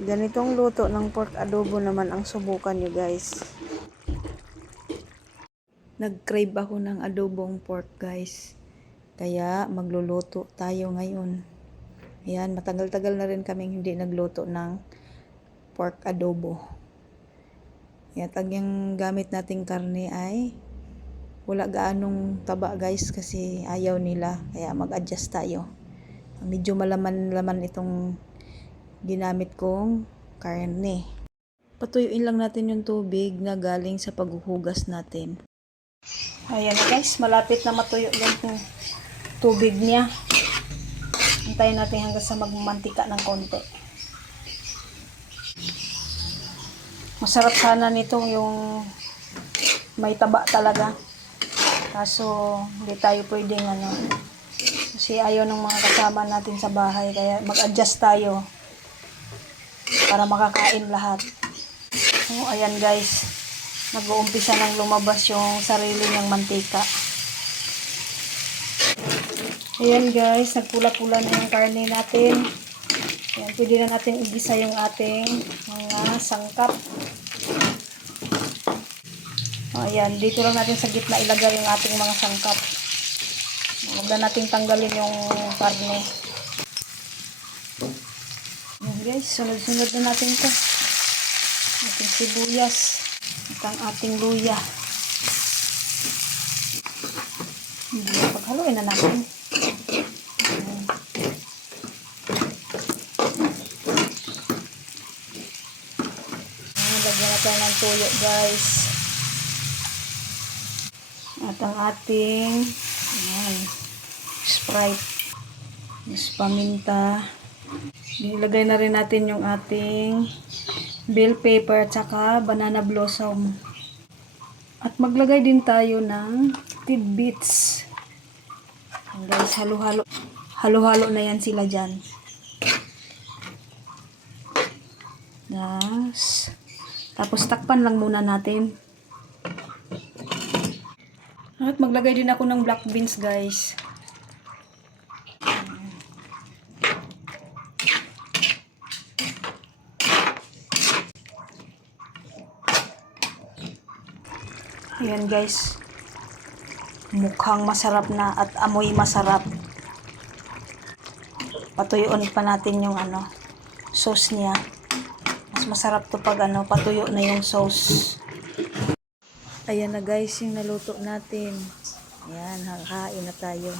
Ganitong luto ng pork adobo naman ang subukan nyo guys. Nag-crave ako ng adobong pork guys. Kaya magluluto tayo ngayon. Ayan, matagal-tagal na rin kaming hindi nagluto ng pork adobo. At ang gamit nating karne ay wala gaanong taba guys kasi ayaw nila. Kaya mag-adjust tayo. Medyo malaman-laman itong ginamit kong karne. Patuyuin lang natin yung tubig na galing sa paghuhugas natin. Ayan guys, malapit na matuyo yung tubig niya. Antayin natin hanggang sa magmantika ng konti. Masarap sana nito yung may taba talaga. Kaso hindi tayo pwedeng kasi ayaw ng mga kasama natin sa bahay. Kaya mag-adjust tayo para makakain lahat. So, ayan guys, nag-uumpisa nang lumabas yung sarili niyang mantika. Ayan guys, nagpula-pula na yung karne natin. Ayan, pwede na natin igisa yung ating mga sangkap. Ayan, dito lang natin sa gitna ilagay yung ating mga sangkap. Huwag na natin tanggalin yung karne. Ayan guys, sunod-sunod na natin ito. Ating sibuyas at ang ating luya. Paghaluin na natin. Lagyan natin ng tuyo guys. At ang ating Sprite. Mas paminta. Ilagay na rin natin yung ating bell pepper at saka banana blossom. At maglagay din tayo ng tidbits. Guys, halo-halo. Halo-halo na yan sila dyan. Tapos takpan lang muna natin. At maglagay din ako ng black beans guys. Ayan guys. Mukhang masarap na at amoy masarap. Patuyuin pa natin yung sauce niya. Mas masarap to pag patuyo na yung sauce. Ayan na guys, yung naluto natin. Ayan, kakain na tayo.